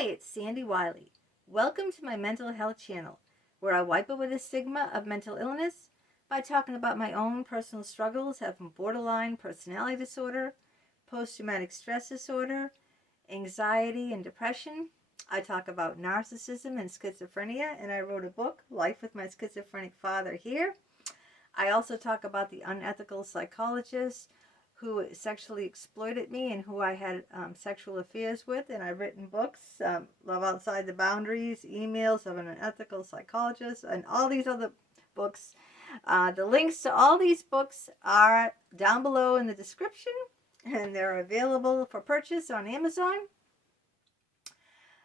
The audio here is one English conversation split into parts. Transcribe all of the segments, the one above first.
Hi, it's Sandy Wyllie. Welcome to my mental health channel, where I wipe away the stigma of mental illness by talking about my own personal struggles having borderline personality disorder, post-traumatic stress disorder, anxiety and depression. I talk about narcissism and schizophrenia, and I wrote a book, Life with My Schizophrenic Father, here. I also talk about the unethical psychologist who sexually exploited me and who I had sexual affairs with, and I've written books, Love Outside the Boundaries, Emails of an Unethical Psychologist, and all these other books. The links to all these books are down below in the description, and they're available for purchase on Amazon.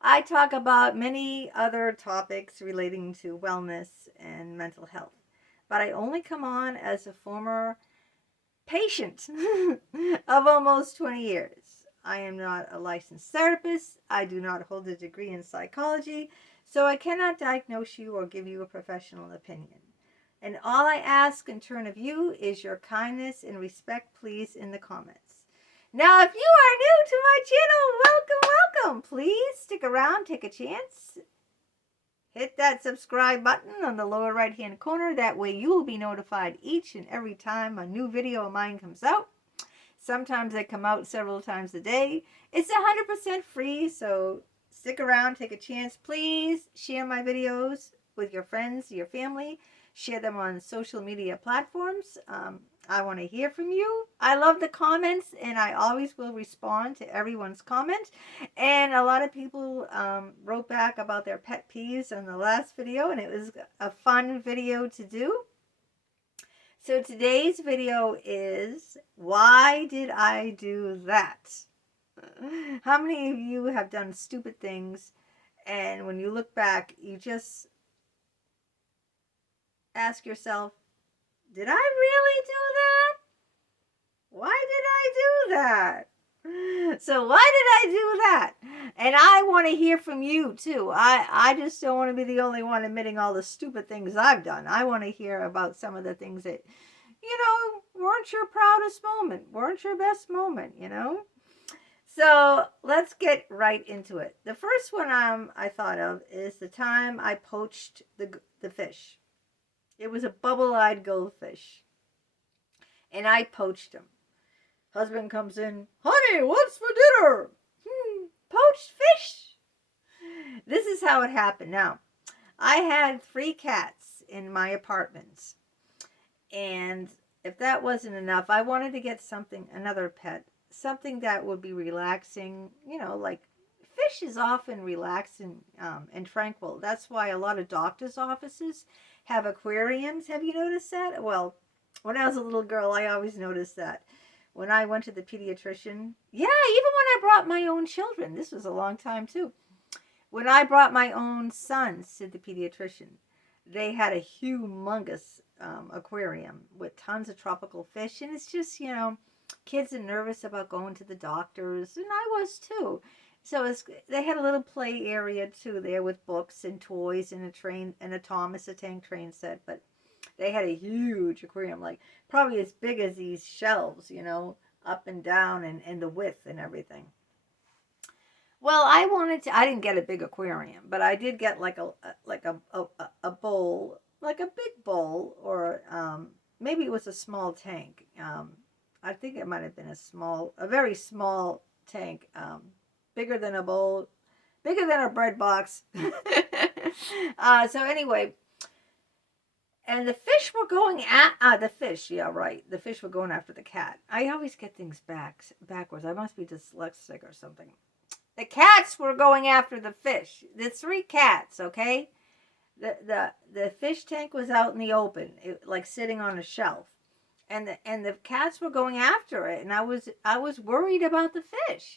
I talk about many other topics relating to wellness and mental health, but I only come on as a former patient of almost 20 years. I am not a licensed therapist. I do not hold a degree in psychology, so I cannot diagnose you or give you a professional opinion. And all I ask in turn of you is your kindness and respect, please, in the comments. Now, if you are new to my channel, welcome. Please stick around, take a chance. Hit that subscribe button on the lower right hand corner. That way you will be notified each and every time a new video of mine comes out. Sometimes they come out several times a day. It's 100% free, so stick around, take a chance. Please share my videos with your friends, your family. Share them on social media platforms. I want to hear from you. I love the comments, and I always will respond to everyone's comment. And a lot of people wrote back about their pet peeves on the last video, and it was a fun video to do. So today's video is, why did I do that? How many of you have done stupid things, and when you look back, you just ask yourself, did I really do that? Why did I do that? So why did I do that? And I want to hear from you too. I just don't want to be the only one admitting all the stupid things I've done. I want to hear about some of the things that, weren't your proudest moment, weren't your best moment, So let's get right into it. The first one I thought of is the time I poached the fish. It was a bubble-eyed goldfish, and I poached him. Husband comes in, honey, what's for dinner? Poached fish. This is how it happened. Now, I had 3 cats in my apartment, and if that wasn't enough, I wanted to get another pet, something that would be relaxing, like fish is often relaxing and tranquil. That's why a lot of doctors' offices have aquariums. Have you noticed that? Well, when I was a little girl, I always noticed that. When I went to the pediatrician, even when I brought my own children, this was a long time too. When I brought my own sons to the pediatrician, they had a humongous aquarium with tons of tropical fish. And it's just, kids are nervous about going to the doctors, and I was too. So they had a little play area too there with books and toys and a Thomas the Tank train set. But they had a huge aquarium, like probably as big as these shelves, up and down and the width and everything. Well, I didn't get a big aquarium, but I did get like a bowl, like a big bowl, or maybe it was a small tank. I think it might have been a very small tank, bigger than a bowl, bigger than a bread box. So anyway, and the fish were going the fish were going after the cat. I always get things backwards. I must be dyslexic or something. The cats were going after the fish. The 3 cats, okay? The fish tank was out in the open, like sitting on a shelf. And the cats were going after it, and I was worried about the fish,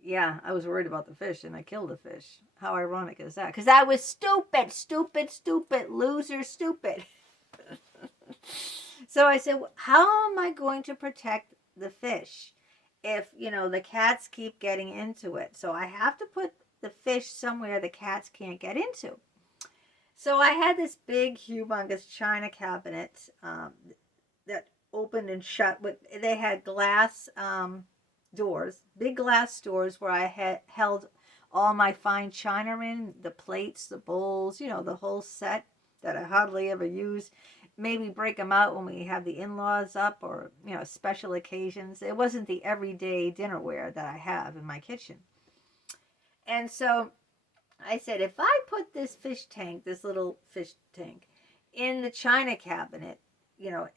Yeah, I was worried about the fish, and I killed the fish. How ironic is that? Because I was stupid, loser, stupid. So I said, how am I going to protect the fish if, the cats keep getting into it? So I have to put the fish somewhere the cats can't get into. So I had this big, humongous china cabinet that opened and shut. They had glass doors, big glass doors where I had held all my fine china in, the plates, the bowls, you know, the whole set that I hardly ever use. Maybe break them out when we have the in-laws up, or, you know, special occasions. It wasn't the everyday dinnerware that I have in my kitchen. And so I said, if I put this fish tank, this little fish tank, in the china cabinet, you know,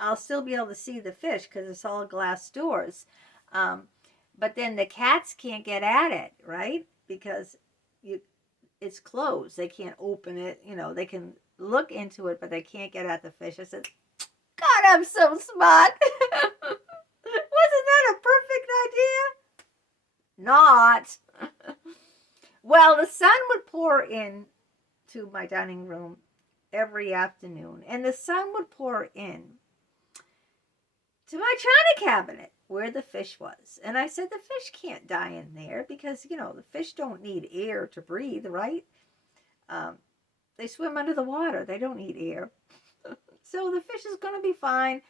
I'll still be able to see the fish because it's all glass doors. But then the cats can't get at it, right? Because it's closed. They can't open it. You know, they can look into it, but they can't get at the fish. I said, God, I'm so smart. Wasn't that a perfect idea? Not. Well, the sun would pour in to my dining room every afternoon, and the sun would pour in to my china cabinet where the fish was. And I said, the fish can't die in there because, you know, the fish don't need air to breathe, right? They swim under the water. They don't need air. So the fish is going to be fine.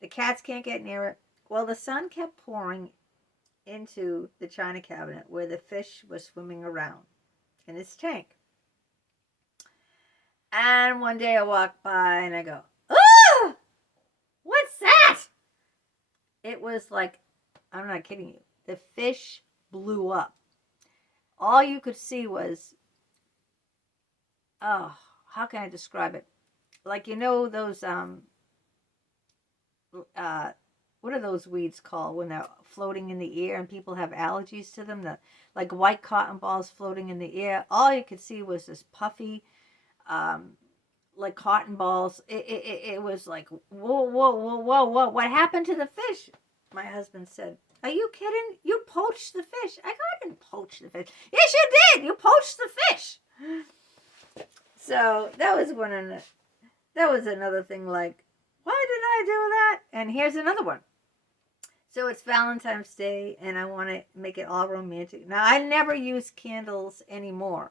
The cats can't get near it. Well, the sun kept pouring into the china cabinet where the fish was swimming around in its tank. And one day I walked by and I go, oh, what's that? It was like, I'm not kidding you, the fish blew up. All you could see was, oh, how can I describe it? Like, you know, those, what are those weeds called when they're floating in the air and people have allergies to them? Like white cotton balls floating in the air. All you could see was this puffy, like cotton balls. It was like, whoa, whoa, whoa, whoa, whoa. What happened to the fish? My husband said, are you kidding? You poached the fish. I didn't poach the fish. Yes, you did. You poached the fish. So that was another thing, like, why did I do that? And here's another one. So it's Valentine's Day, and I want to make it all romantic. Now, I never use candles anymore.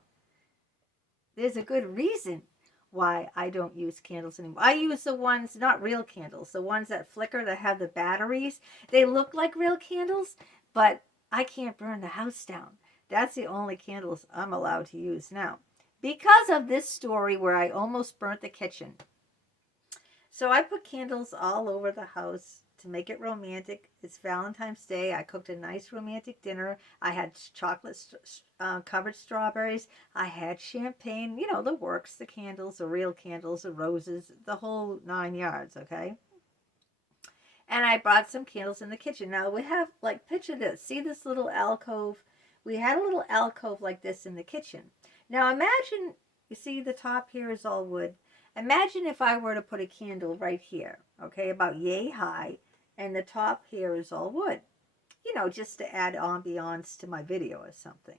There's a good reason why I don't use candles anymore. I use the ones, not real candles, the ones that flicker, that have the batteries. They look like real candles, but I can't burn the house down. That's the only candles I'm allowed to use now, because of this story where I almost burnt the kitchen. So I put candles all over the house to make it romantic. It's Valentine's Day. I cooked a nice romantic dinner. I had chocolate covered strawberries. I had champagne, you know, the works, the candles, the real candles, the roses, the whole 9 yards, okay? And I brought some candles in the kitchen. Now we have, like, picture this. See this little alcove? We had a little alcove like this in the kitchen. Now imagine, you see the top here is all wood. Imagine if I were to put a candle right here, okay, about yay high, and the top here is all wood, you know, just to add ambiance to my video or something.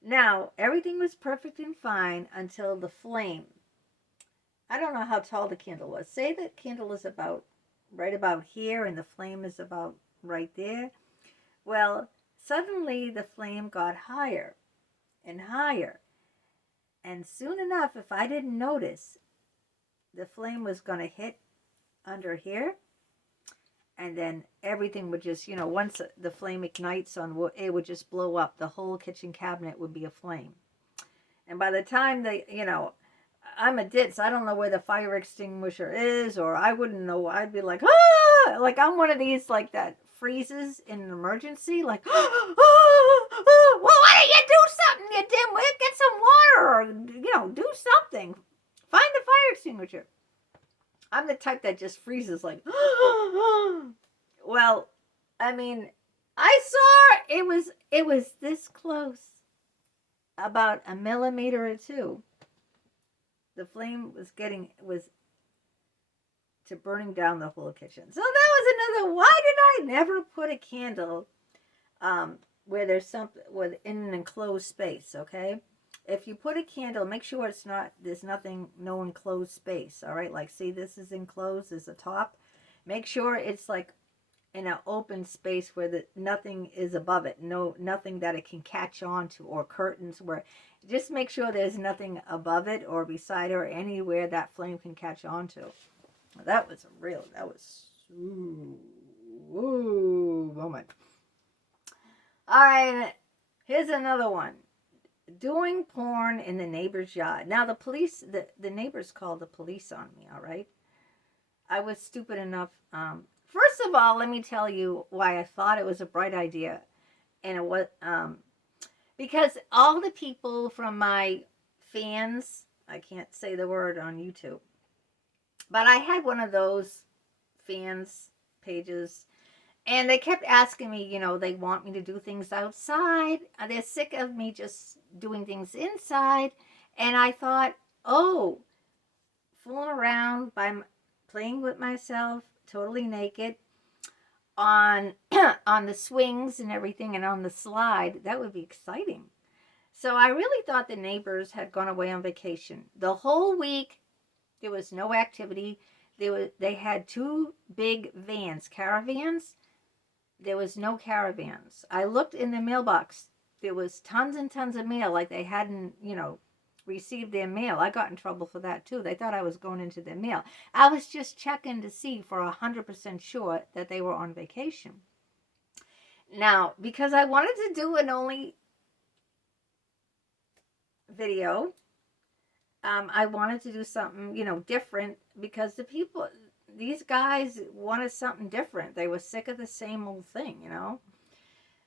Now, everything was perfect and fine until the flame. I don't know how tall the candle was. Say the candle is right about here, and the flame is about right there. Well, suddenly the flame got higher and higher. And soon enough, if I didn't notice, the flame was going to hit under here. And then everything would just, you know, once the flame ignites on wood, it would just blow up. The whole kitchen cabinet would be aflame. And by the time you know, I'm a ditz. I don't know where the fire extinguisher is, or I wouldn't know. I'd be like, ah! Like I'm one of these, like, that freezes in an emergency, like, ah, ah, ah. Well, why don't you do something, you dimwit? Get some water, or, you know, do something. Find the fire extinguisher. I'm the type that just freezes, like, well, I mean, I saw it was this close, about a millimeter or two. The flame was to burning down the whole kitchen. So that was another, why did I never put a candle where there's something, in an enclosed space, okay? If you put a candle, make sure there's no enclosed space, all right? Like, see, this is enclosed, there's a top. Make sure it's like in an open space where nothing is above it, nothing that it can catch on to, or curtains where, just make sure there's nothing above it or beside it or anywhere that flame can catch on to. That was ooh moment. All right, here's another one. Doing porn in the neighbor's yard. Now the police, the neighbors called the police on me. All right, I was stupid enough. First of all, let me tell you why I thought it was a bright idea, and it was because all the people from my fans, I can't say the word on YouTube, but I had one of those fans pages, and they kept asking me, you know, they want me to do things outside. They're sick of me just doing things inside. And I thought, oh, fooling around by playing with myself, totally naked, on on the swings and everything, and on the slide, that would be exciting. So I really thought the neighbors had gone away on vacation. The whole week, there was no activity. They had two big vans, caravans. There was no caravans. I looked in the mailbox. There was tons and tons of mail, like they hadn't, you know, received their mail. I got in trouble for that too. They thought I was going into their mail. I was just checking to see for 100% sure that they were on vacation. Now, because I wanted to do an only video, I wanted to do something, you know, different, because the people, these guys wanted something different. They were sick of the same old thing, you know.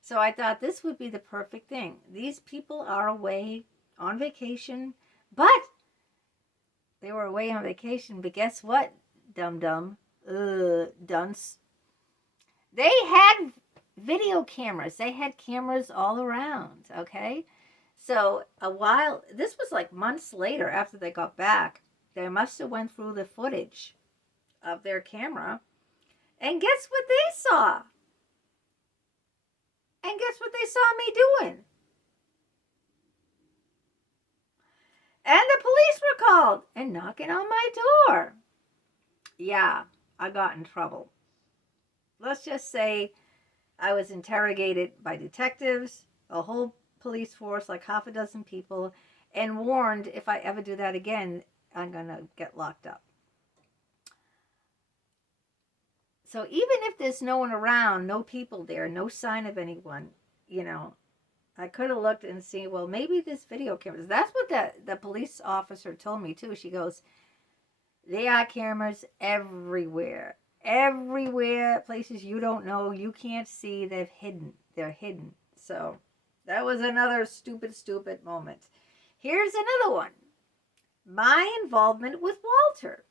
So I thought this would be the perfect thing. These people are away on vacation, but they were away on vacation. But guess what, dunce? They had video cameras. They had cameras all around, okay? So this was like months later after they got back, they must have went through the footage of their camera, and guess what they saw? And guess what they saw me doing? And the police were called and knocking on my door. Yeah, I got in trouble. Let's just say I was interrogated by detectives, a whole police force, like half a dozen people, and warned if I ever do that again, I'm going to get locked up. So even if there's no one around, no people there, no sign of anyone, you know, I could have looked and seen, well, maybe this video cameras. That's what the police officer told me too. She goes, there are cameras everywhere. Everywhere, places you don't know, you can't see, they're hidden. They're hidden. So that was another stupid moment. Here's another one. My involvement with Walter.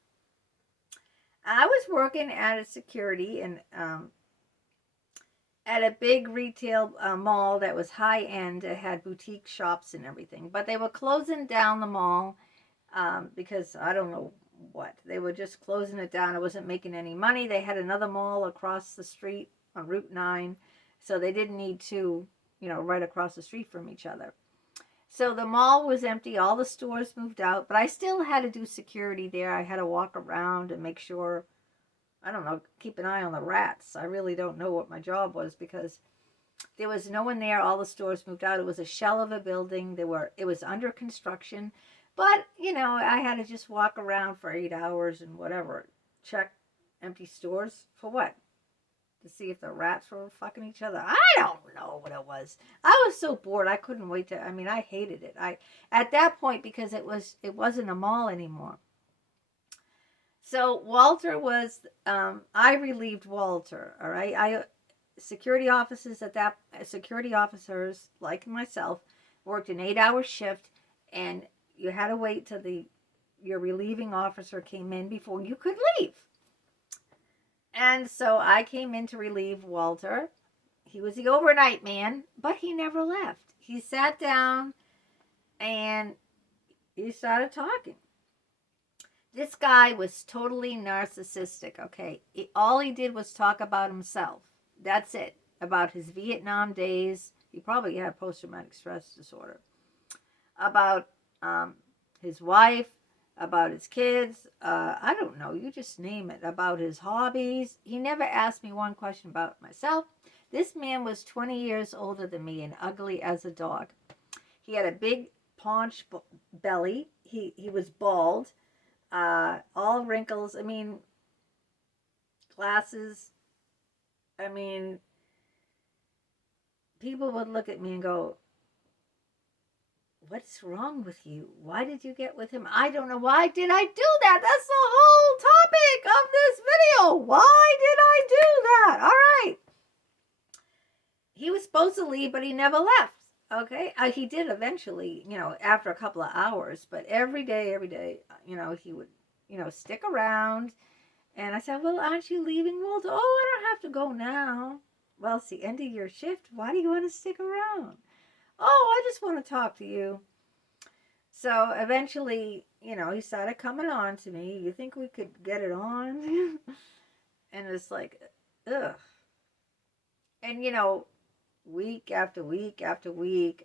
I was working at a security and at a big retail mall that was high end. It had boutique shops and everything, but they were closing down the mall because I don't know what. They were just closing it down. It wasn't making any money. They had another mall across the street on Route 9, so they didn't need to, you know, right across the street from each other. So the mall was empty. All the stores moved out, but I still had to do security there. I had to walk around and make sure, I don't know, keep an eye on the rats. I really don't know what my job was because there was no one there. All the stores moved out. It was a shell of a building. It was under construction. But, you know, I had to just walk around for 8 hours and whatever. Check empty stores for what? To see if the rats were fucking each other. I don't know what it was. I was so bored. I couldn't wait to, I mean, I hated it. At that point, because it wasn't a mall anymore. So Walter was, I relieved Walter, all right? Security officers like myself worked an 8-hour shift, and you had to wait till your relieving officer came in before you could leave. And so I came in to relieve Walter. He was the overnight man, but he never left. He sat down and he started talking. This guy was totally narcissistic, okay? All he did was talk about himself. That's it. About his Vietnam days. He probably had post-traumatic stress disorder. About his wife, about his kids, I don't know, you just name it, about his hobbies. He never asked me one question about myself. This man was 20 years older than me and ugly as a dog. He had a big paunch belly. He was bald, all wrinkles. I mean, glasses, I mean, people would look at me and go, what's wrong with you? Why did you get with him? I don't know. Why did I do that? That's the whole topic of this video. Why did I do that? All right. He was supposed to leave, but he never left. Okay. He did eventually, after a couple of hours, but every day, he would, stick around. And I said, well, aren't you leaving, Walter? Oh, I don't have to go now. Well, it's the end of your shift. Why do you want to stick around? Oh, I just want to talk to you. So eventually, he started coming on to me. You think we could get it on? And it's like, ugh. And, week after week after week,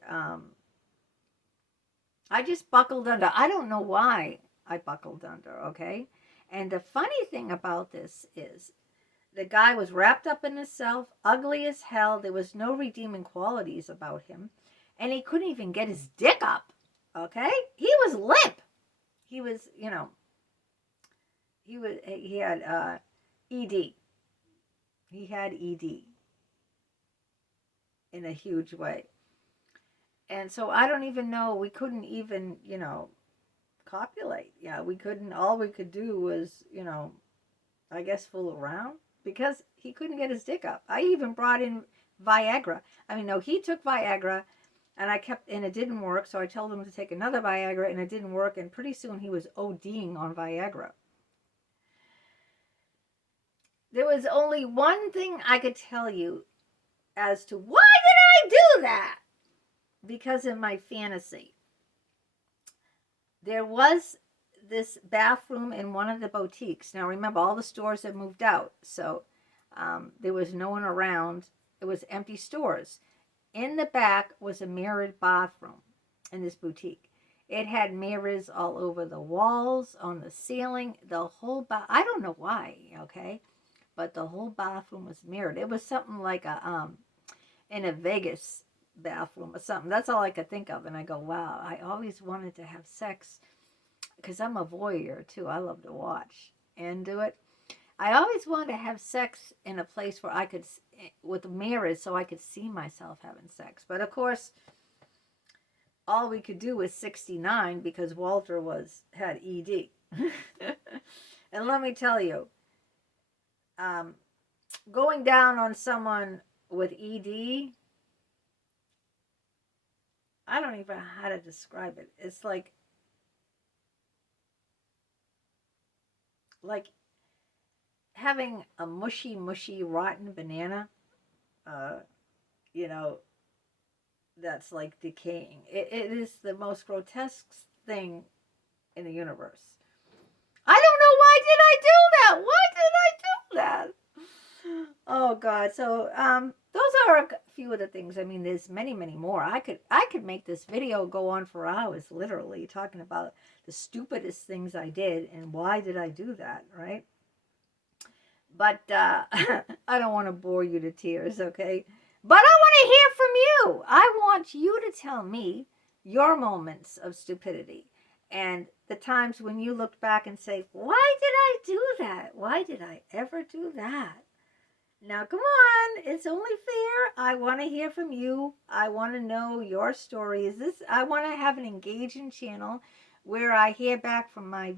I just buckled under. I don't know why I buckled under, okay? And the funny thing about this is the guy was wrapped up in himself, ugly as hell. There was no redeeming qualities about him. And he couldn't even get his dick up, okay? He was limp. He was, he had ED. He had ED in a huge way. And so I don't even know, we couldn't even, copulate. Yeah, we couldn't, all we could do was, I guess fool around because he couldn't get his dick up. I even brought in Viagra. I mean, no, he took Viagra and and it didn't work. So I told him to take another Viagra and it didn't work. And pretty soon he was ODing on Viagra. There was only one thing I could tell you as to why did I do that? Because of my fantasy. There was this bathroom in one of the boutiques. Now remember, all the stores had moved out. So there was no one around. It was empty stores. In the back was a mirrored bathroom in this boutique. It had mirrors all over the walls, on the ceiling, the whole I don't know why, okay? But the whole bathroom was mirrored. It was something like in a Vegas bathroom or something. That's all I could think of. And I go, wow, I always wanted to have sex because I'm a voyeur too. I love to watch and do it. I always wanted to have sex in a place where I could, with mirrors, so I could see myself having sex. But of course, all we could do was 69 because Walter had ED. And let me tell you, going down on someone with ED, I don't even know how to describe it. It's like having a mushy, rotten banana, that's like decaying. It is the most grotesque thing in the universe. I don't know, why did I do that? Why did I do that? Oh God. So those are a few of the things. I mean, there's many more. I could make this video go on for hours, literally talking about the stupidest things I did and why did I do that, right? But I don't want to bore you to tears, okay? But I want to hear from you. I want you to tell me your moments of stupidity and the times when you looked back and say, why did I do that? Why did I ever do that? Now, come on. It's only fair. I want to hear from you. I want to know your stories. I want to have an engaging channel where I hear back from my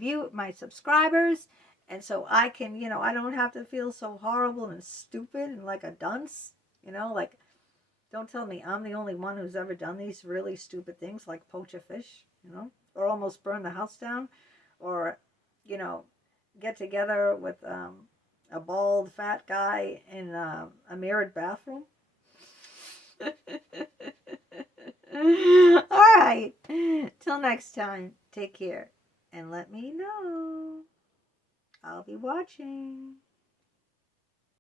subscribers. And so I can, I don't have to feel so horrible and stupid and like a dunce, like, don't tell me I'm the only one who's ever done these really stupid things like poach a fish, or almost burn the house down, or, get together with a bald fat guy in a mirrored bathroom. All right. Till next time, take care and let me know. I'll be watching.